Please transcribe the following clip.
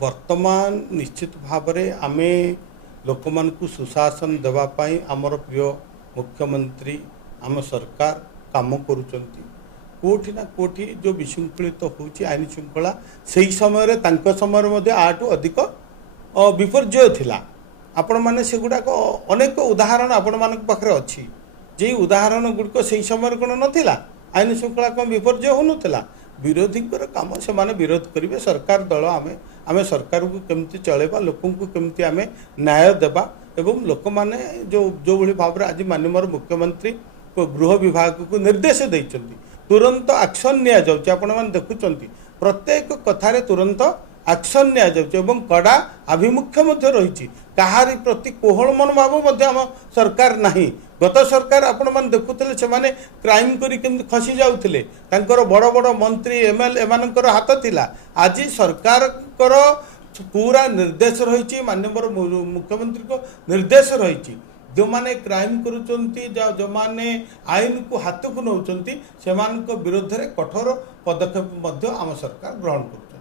वर्तमान निश्चित भाव में आमे लोक मान सुशासन देवाई आमर प्रिय मुख्यमंत्री आम सरकार काम करुँच कोठी ना कोठी जो विशृंखलित होची आईन श्रृंखला से ही समय आठू अधिक विपर्जय थिला आपण माने सेगुड़ाक अनेक उदाहरण आपण मान पाखे अच्छी जे उदाहरण गुड़िक से समय कौन नाला आईन श्रृंखला कौन विपर्जय हो नाला विरोधी काम से माने विरोध करेंगे सरकार दल आमे आमे सरकार को केमती चलेबा लोक को केमती आमे न्याय देबा एवं लोक माने जो भली भाव आज माननीय मुख्यमंत्री गृह विभाग को निर्देश देइछन्ति तुरंत एक्शन निया जाउछि आपण मान देखुछन्ति प्रत्येक कथारे तुरंत एक्शन निया जाउछि एवं कड़ा आभिमुख्य मध्य रहिछि कहारी प्रति कोहल मनोभाव मध्य आम सरकार नाही गत सरकार आपण मान देखुथिले से माने क्राइम करी केमती खसी जाउथिले तांकर बड़ बड़ मंत्री एमएलए एमानकर हाथ थिला आज सरकार पूरा निर्देश रही माननीय मुख्यमंत्री को निर्देश रही जो माने क्राइम करुचंती जो माने आईन को हाथ को नौचंती से विरोध में कठोर पदक्षेप आम सरकार ग्रहण कर।